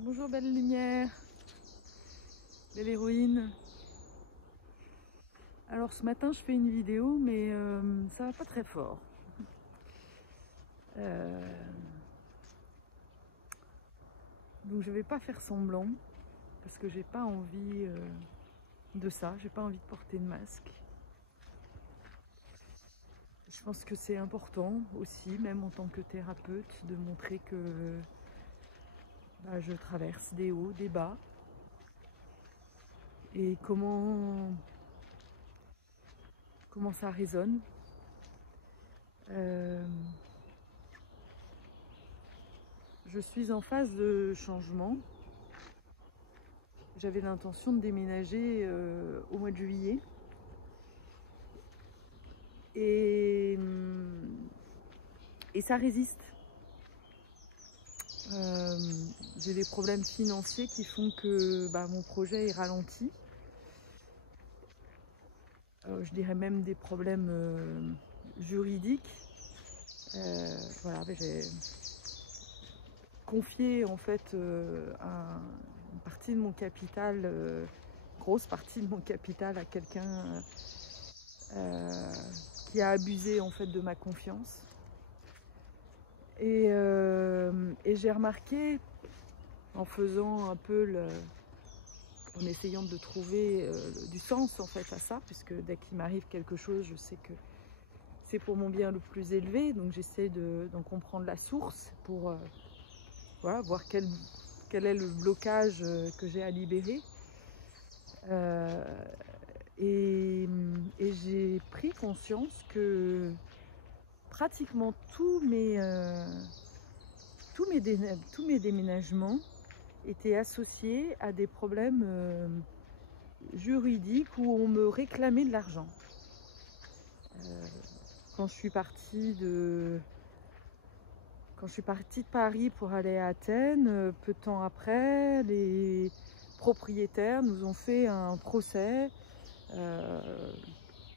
Bonjour belle lumière, belle héroïne. Alors ce matin je fais une vidéo mais ça va pas très fort. Donc je vais pas faire semblant parce que j'ai pas envie de ça, j'ai pas envie de porter de masque. Je pense que c'est important aussi, même en tant que thérapeute, de montrer que je traverse des hauts, des bas. Et comment ça résonne. Je suis en phase de changement. J'avais l'intention de déménager au mois de juillet. Et ça résiste. J'ai des problèmes financiers qui font que mon projet est ralenti. Je dirais même des problèmes juridiques. Voilà, j'ai confié en fait une partie de mon capital, grosse partie de mon capital à quelqu'un qui a abusé en fait de ma confiance. Et j'ai remarqué en faisant un peu en essayant de trouver du sens en fait à ça, puisque dès qu'il m'arrive quelque chose, je sais que c'est pour mon bien le plus élevé, donc j'essaie d'en comprendre la source pour voilà, voir quel est le blocage que j'ai à libérer. Et j'ai pris conscience que pratiquement tous mes déménagements étaient associés à des problèmes juridiques où on me réclamait de l'argent. Quand je suis partie de Paris pour aller à Athènes, peu de temps après, les propriétaires nous ont fait un procès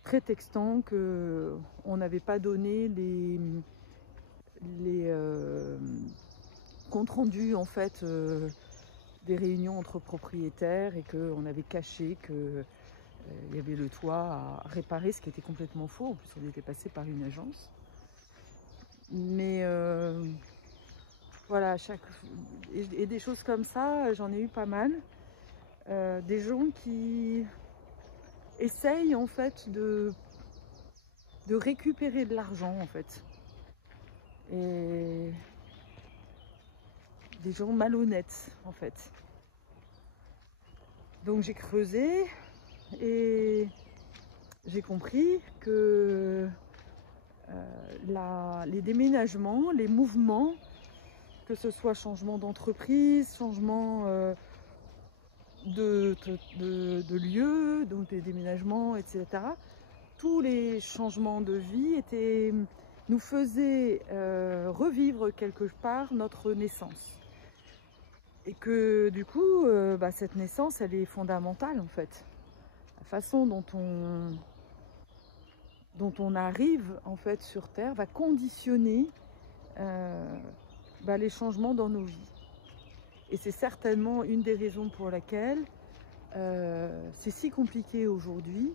prétextant qu'on n'avait pas donné les comptes rendus en fait des réunions entre propriétaires et qu'on avait caché qu'il y avait le toit à réparer, ce qui était complètement faux. En plus, on était passé par une agence. Mais voilà, et des choses comme ça, j'en ai eu pas mal. Des gens qui essayent en fait de récupérer de l'argent en fait. Et des gens malhonnêtes en fait. Donc j'ai creusé et j'ai compris que les déménagements, les mouvements, que ce soit changement d'entreprise, changement de lieu, donc des déménagements, etc. Tous les changements de vie nous faisaient revivre quelque part notre naissance. Et que du coup, cette naissance, elle est fondamentale en fait. La façon dont on arrive en fait sur Terre va conditionner les changements dans nos vies. Et c'est certainement une des raisons pour laquelle c'est si compliqué aujourd'hui,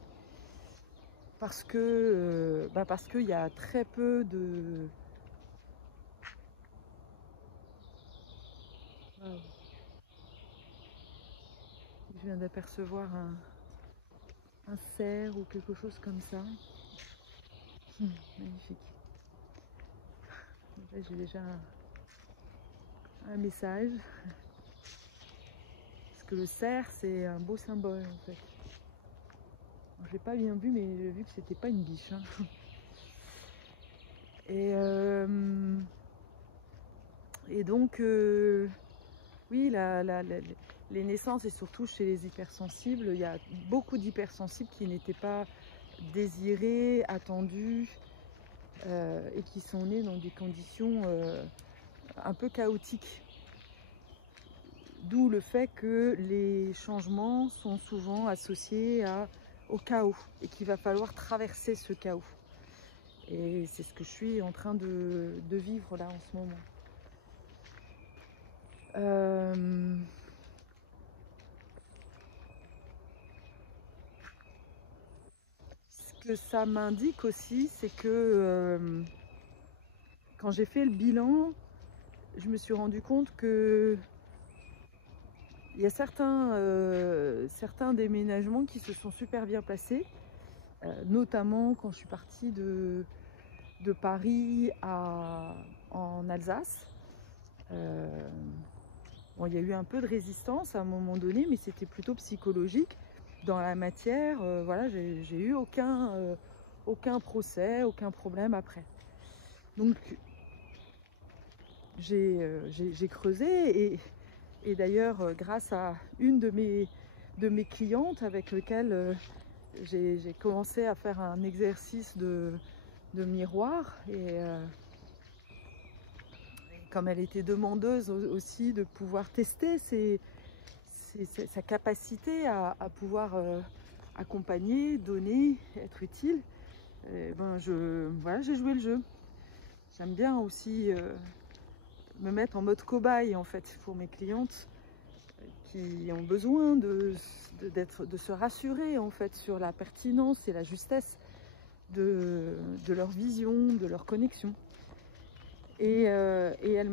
parce qu'il y a très peu de... Wow. Je viens d'apercevoir un cerf ou quelque chose comme ça. Magnifique. Là, j'ai déjà un message. Parce que le cerf, c'est un beau symbole en fait. Je l'ai pas bien vu, mais j'ai vu que c'était pas une biche. Hein. Et donc, oui, les naissances, et surtout chez les hypersensibles, il y a beaucoup d'hypersensibles qui n'étaient pas désirés, attendus, et qui sont nés dans des conditions un peu chaotiques. D'où le fait que les changements sont souvent associés au chaos et qu'il va falloir traverser ce chaos. Et c'est ce que je suis en train de vivre là en ce moment. que ça m'indique aussi, c'est que quand j'ai fait le bilan, je me suis rendu compte que il y a certains déménagements qui se sont super bien passés, notamment quand je suis partie de Paris en Alsace. Bon, il y a eu un peu de résistance à un moment donné, mais c'était plutôt psychologique. Dans la matière, voilà, j'ai eu aucun procès, aucun problème après. Donc j'ai creusé et d'ailleurs grâce à une de mes clientes avec laquelle j'ai commencé à faire un exercice de miroir et comme elle était demandeuse aussi de pouvoir tester sa capacité à pouvoir accompagner, donner, être utile, et ben voilà, j'ai joué le jeu. J'aime bien aussi me mettre en mode cobaye en fait pour mes clientes qui ont besoin de se rassurer en fait sur la pertinence et la justesse de leur vision, de leur connexion. Et elle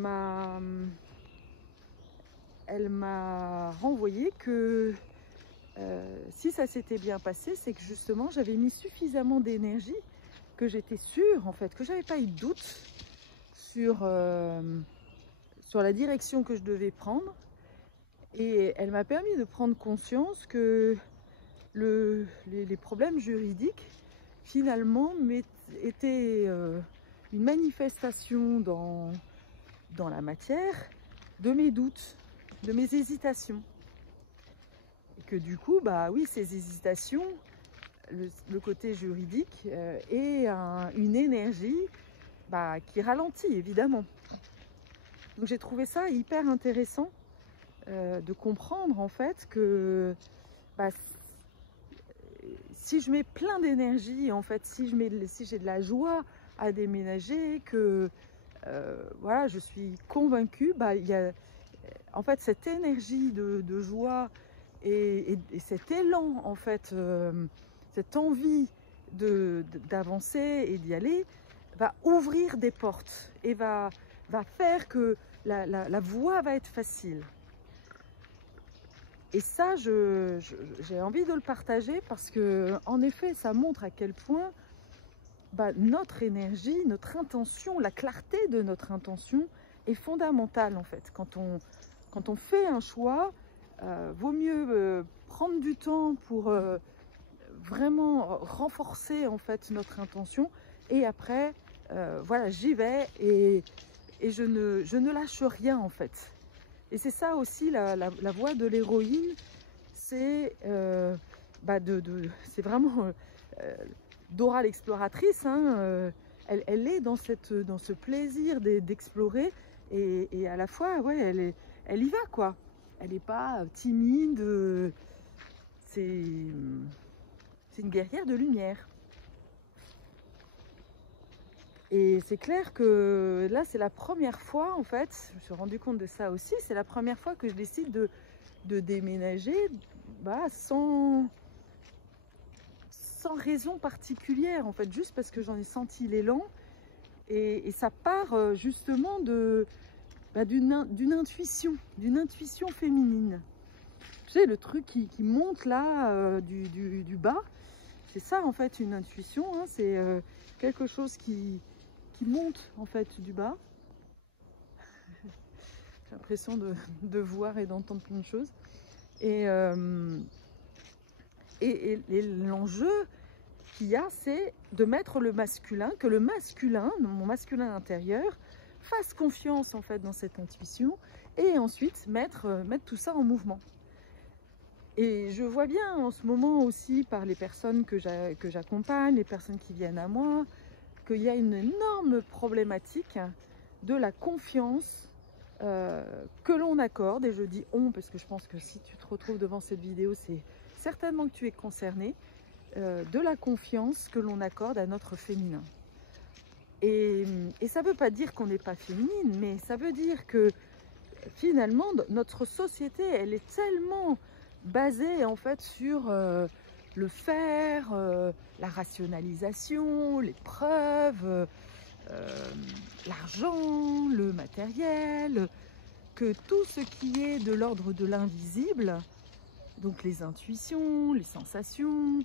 m'a renvoyé que si ça s'était bien passé, c'est que justement j'avais mis suffisamment d'énergie, que j'étais sûre en fait, que j'avais pas eu de doute sur la direction que je devais prendre. Et elle m'a permis de prendre conscience que les problèmes juridiques finalement étaient une manifestation dans la matière de mes doutes, de mes hésitations. Et que du coup, bah oui, ces hésitations, le côté juridique est une énergie qui ralentit évidemment. Donc j'ai trouvé ça hyper intéressant de comprendre en fait que si je mets plein d'énergie, en fait, si j'ai de la joie à déménager, que voilà, je suis convaincue, il y a en fait cette énergie de joie et cet élan, en fait, cette envie d'avancer et d'y aller, va ouvrir des portes et va faire que la voie va être facile. Et ça, j'ai envie de le partager parce que, en effet, ça montre à quel point notre énergie, notre intention, la clarté de notre intention est fondamentale en fait. Quand on fait un choix, vaut mieux prendre du temps pour vraiment renforcer en fait notre intention. Et après, voilà, j'y vais et je ne lâche rien en fait. Et c'est ça aussi la voie de l'héroïne, c'est c'est vraiment Dora l'exploratrice, hein, elle est dans ce plaisir d'explorer et à la fois, ouais, elle y va quoi. Elle n'est pas timide, c'est une guerrière de lumière. Et c'est clair que là, c'est la première fois, en fait, je me suis rendu compte de ça aussi, c'est la première fois que je décide de déménager sans raison particulière, en fait, juste parce que j'en ai senti l'élan. Et ça part justement d'une intuition féminine. Tu sais, le truc qui monte là du bas, c'est ça en fait une intuition, hein, c'est quelque chose qui monte en fait du bas. J'ai l'impression de voir et d'entendre plein de choses. Et l'enjeu qu'il y a, c'est de mettre le masculin, que le masculin, mon masculin intérieur, fasse confiance en fait dans cette intuition et ensuite mettre tout ça en mouvement. Et je vois bien en ce moment aussi par les personnes que j'accompagne, les personnes qui viennent à moi, qu'il y a une énorme problématique de la confiance que l'on accorde, et je dis on parce que je pense que si tu te retrouves devant cette vidéo, c'est certainement que tu es concerné, de la confiance que l'on accorde à notre féminin. Et ça ne veut pas dire qu'on n'est pas féminine, mais ça veut dire que finalement notre société, elle est tellement basée en fait sur le faire, la rationalisation, les preuves, l'argent, le matériel, que tout ce qui est de l'ordre de l'invisible, donc les intuitions, les sensations,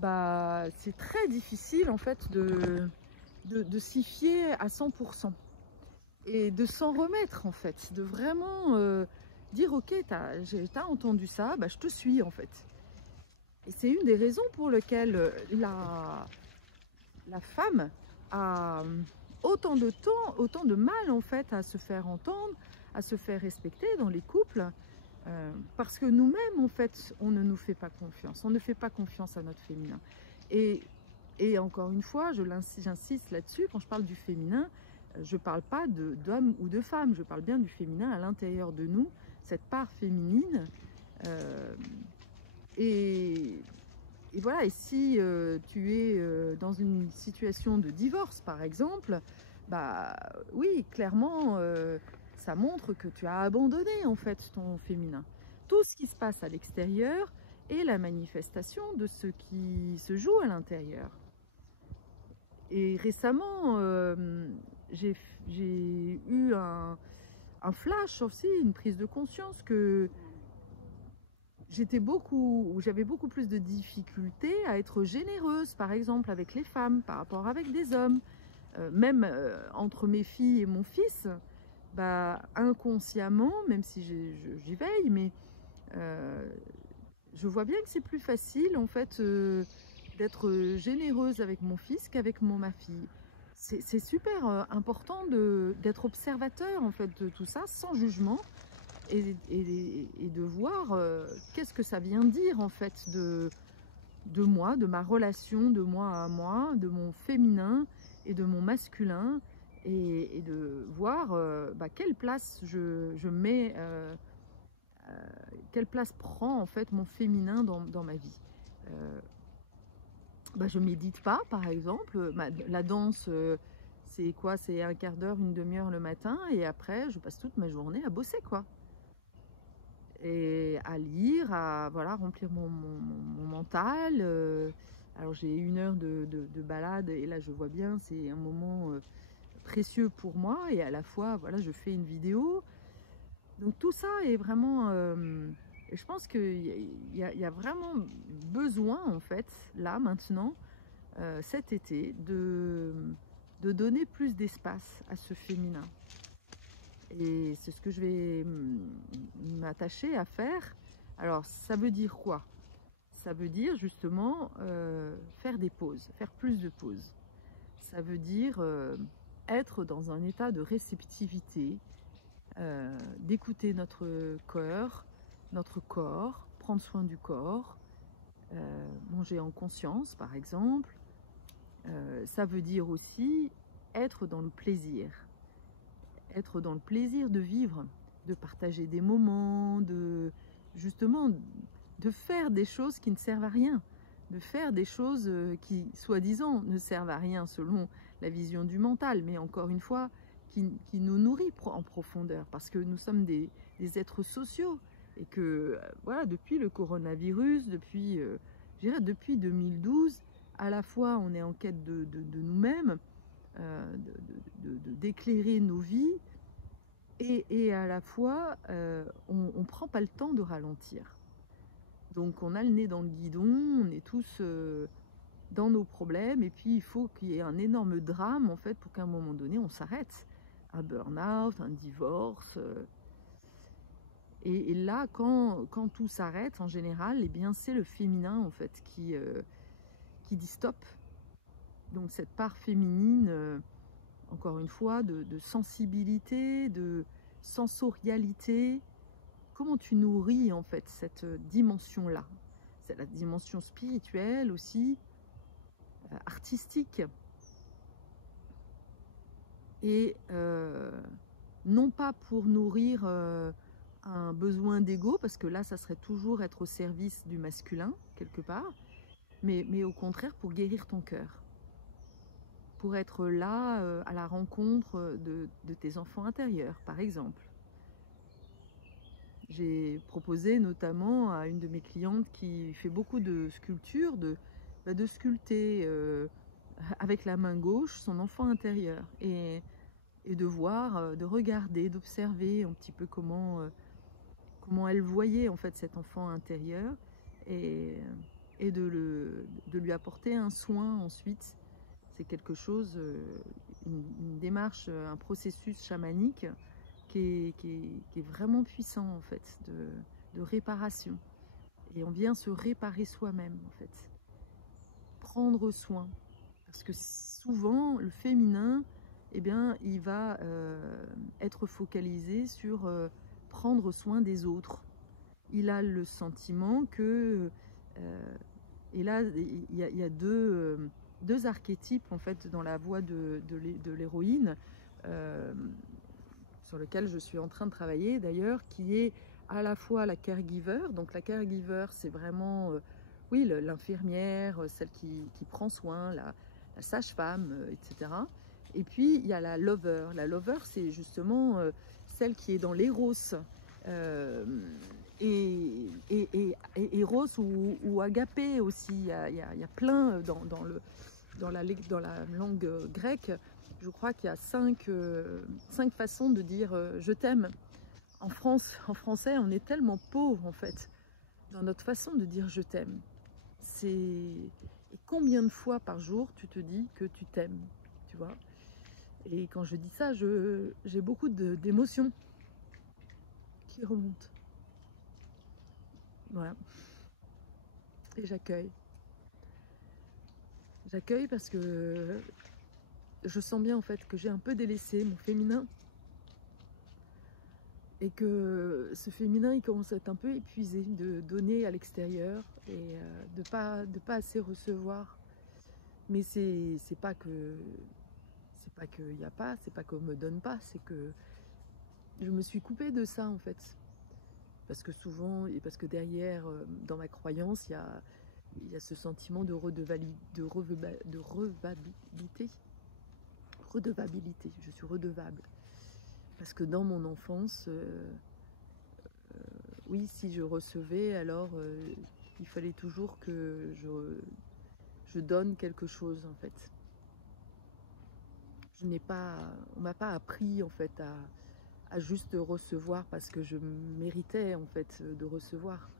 bah, c'est très difficile en fait de s'y fier à 100% et de s'en remettre en fait, de vraiment dire ok, t'as entendu ça, bah, je te suis en fait. Et c'est une des raisons pour lesquelles la femme a autant de temps, autant de mal en fait à se faire entendre, à se faire respecter dans les couples, parce que nous-mêmes en fait on ne nous fait pas confiance, on ne fait pas confiance à notre féminin. Et encore une fois, j'insiste là-dessus, quand je parle du féminin, je ne parle pas d'homme ou de femme, je parle bien du féminin à l'intérieur de nous, cette part féminine. Et voilà, et si tu es dans une situation de divorce, par exemple, bah oui, clairement, ça montre que tu as abandonné en fait ton féminin. Tout ce qui se passe à l'extérieur est la manifestation de ce qui se joue à l'intérieur. Et récemment, j'ai eu un flash aussi, une prise de conscience que j'avais beaucoup plus de difficultés à être généreuse, par exemple, avec les femmes, par rapport avec des hommes. Même entre mes filles et mon fils, bah, inconsciemment, même si j'y veille, mais je vois bien que c'est plus facile, en fait, d'être généreuse avec mon fils qu'avec ma fille. C'est super important d'être observateur, en fait, de tout ça, sans jugement. Et de voir qu'est-ce que ça vient dire en fait de moi, de ma relation de moi à moi, de mon féminin et de mon masculin, et de voir bah, quelle place je mets, quelle place prend en fait mon féminin dans ma vie. Bah, je médite pas par exemple, la danse c'est quoi, c'est un quart d'heure, une demi-heure le matin, et après je passe toute ma journée à bosser quoi. Et à lire, à voilà, remplir mon mental. Alors j'ai 1 heure de balade, et là je vois bien, c'est un moment précieux pour moi, et à la fois voilà, je fais une vidéo. Donc tout ça est vraiment, je pense qu'il y a vraiment besoin en fait, là maintenant, cet été, de donner plus d'espace à ce féminin. Et c'est ce que je vais m'attacher à faire. Alors, ça veut dire quoi? Ça veut dire justement faire des pauses, faire plus de pauses. Ça veut dire être dans un état de réceptivité, d'écouter notre cœur, notre corps, prendre soin du corps, manger en conscience par exemple. Ça veut dire aussi être dans le plaisir. Être dans le plaisir de vivre, de partager des moments, justement de faire des choses qui ne servent à rien, de faire des choses qui, soi-disant, ne servent à rien selon la vision du mental, mais encore une fois, qui nous nourrit en profondeur, parce que nous sommes des êtres sociaux, et que voilà, depuis le coronavirus, depuis 2012, à la fois on est en quête de nous-mêmes, d'éclairer nos vies, et à la fois on ne prend pas le temps de ralentir. Donc on a le nez dans le guidon, on est tous dans nos problèmes, et puis il faut qu'il y ait un énorme drame en fait pour qu'à un moment donné on s'arrête. Un burn-out, un divorce. Et là, quand tout s'arrête en général, eh bien c'est le féminin en fait qui dit stop. Donc cette part féminine, encore une fois, de sensibilité, de sensorialité. Comment tu nourris en fait cette dimension-là? C'est la dimension spirituelle aussi, artistique. Et non pas pour nourrir un besoin d'ego, parce que là, ça serait toujours être au service du masculin, quelque part, mais au contraire pour guérir ton cœur. Pour être là à la rencontre de tes enfants intérieurs, par exemple. J'ai proposé notamment à une de mes clientes qui fait beaucoup de sculptures, de sculpter avec la main gauche son enfant intérieur et de voir, de regarder, d'observer un petit peu comment elle voyait en fait cet enfant intérieur et, et de lui apporter un soin ensuite. C'est quelque chose, une démarche, un processus chamanique qui est vraiment puissant en fait, de réparation. Et on vient se réparer soi-même en fait, prendre soin. Parce que souvent, le féminin, eh bien, il va être focalisé sur prendre soin des autres. Il a le sentiment que... et là, il y a deux archétypes en fait dans la voix de l'héroïne, sur lequel je suis en train de travailler d'ailleurs, qui est à la fois la caregiver. Donc la caregiver, c'est vraiment, oui, l'infirmière, celle qui prend soin, la sage-femme, etc. Et puis il y a la lover. La lover, c'est justement celle qui est dans l'éros, et Eros ou agapé aussi. Il y a plein dans la langue grecque. Je crois qu'il y a cinq façons de dire je t'aime. En français, on est tellement pauvre en fait dans notre façon de dire je t'aime. Et combien de fois par jour tu te dis que tu t'aimes, tu vois? Et quand je dis ça, j'ai beaucoup d'émotions qui remontent. Voilà. Et j'accueille. J'accueille parce que je sens bien en fait que j'ai un peu délaissé mon féminin et que ce féminin il commence à être un peu épuisé de donner à l'extérieur et de pas assez recevoir. Mais c'est pas qu'il y a pas, c'est pas qu'on me donne pas, c'est que je me suis coupée de ça en fait. Parce que souvent, et parce que derrière, dans ma croyance, il y a ce sentiment de redevabilité. Je suis redevable. Parce que dans mon enfance, oui, si je recevais, alors il fallait toujours que je donne quelque chose en fait. On m'a pas appris en fait à juste recevoir parce que je méritais en fait de recevoir.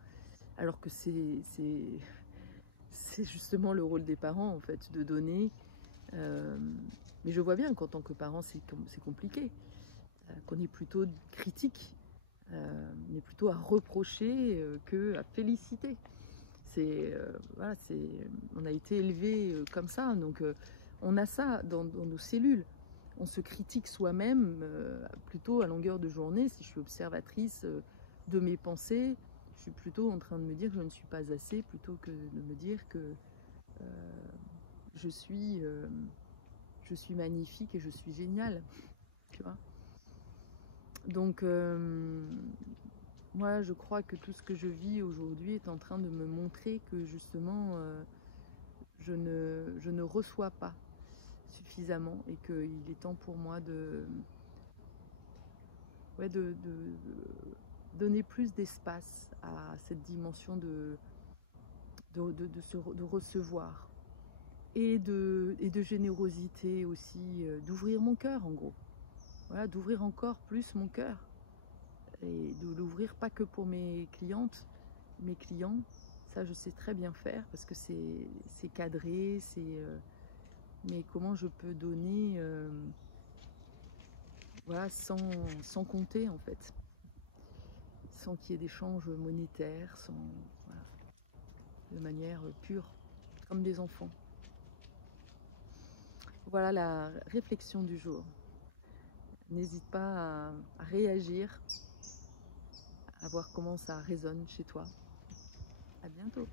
Alors que c'est justement le rôle des parents en fait, de donner. Mais je vois bien qu'en tant que parent c'est compliqué, qu'on est plutôt critique, on est plutôt à reprocher que à féliciter. Voilà, on a été élevé comme ça, donc on a ça dans nos cellules. On se critique soi-même plutôt à longueur de journée. Si je suis observatrice de mes pensées, je suis plutôt en train de me dire que je ne suis pas assez, plutôt que de me dire que je suis magnifique et je suis géniale, tu vois. Donc moi je crois que tout ce que je vis aujourd'hui est en train de me montrer que justement je ne reçois pas suffisamment et qu'il est temps pour moi de donner plus d'espace à cette dimension de recevoir et de générosité aussi, d'ouvrir mon cœur en gros. Voilà, d'ouvrir encore plus mon cœur et de l'ouvrir pas que pour mes clientes, mes clients. Ça je sais très bien faire parce que c'est cadré, mais comment je peux donner voilà, sans compter en fait, sans qu'il y ait d'échanges monétaires, voilà, de manière pure, comme des enfants. Voilà la réflexion du jour. N'hésite pas à réagir, à voir comment ça résonne chez toi. À bientôt.